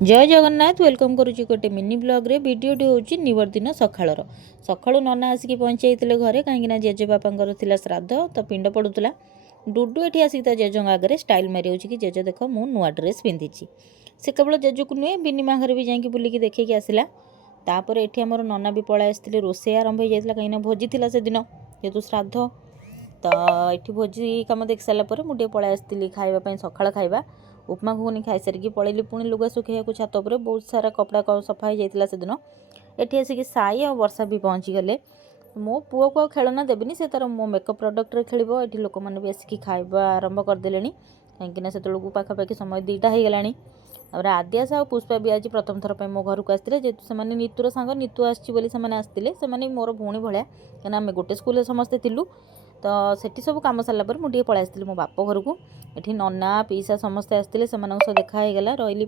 जय जगन्नाथ वेलकम करुच्ची गोटे mini blog रे भिडटी हूँ निवर्दिन सकाळर सकाळू नना आसिक पहुँचाई घरे कहीं जेजेबापा श्राद्ध तो पिंड पड़ूला डुडू ये आसिक जेज आगे स्टाइल मारी कि जेज देख मु नुआ ड्रेस पिंधि से केवल जेजू को नुहे बिनिमा घर भी जाकि बुलिकी देखिकी आसला तापर ये आमर नना भी पलि आसते रोसे आरंभ हो जाता कहीं भोजी थी से दिन जेहतु श्राद्ध तो ये भोजी कम देख सारापर मुझे पलि आसती खावाई सकाळ खाଇବା उपमा घुगुनी खाई सारिकी पलैली पुणी लुगा सुखेक छात पर बहुत सारा कपड़ा सफा हो जाता से दिन ये आसिक साई और वर्षा भी पहुँची गले मो पुओ को खेलना देविनी से तार मो मेकअप प्रडक्ट खेल ये लोक मैंने भी आसिक खाଇବା आरंभ करदे कहीं से पाखापाखि समय 2टा हो गला तापर आद्यास आ पुष्पा भी आज प्रथम थर मो घर को आसते जेहतु से नीतुर सांग नीतु आसते मोर भौणी भाया कहीं आम गोटे स्कूल समस्ते थिलु तो सेठी सब कम सारापर मुझे पलि आसती मो बाप घर को ये नना पीसा समस्ते आसते से देखाईगला रही।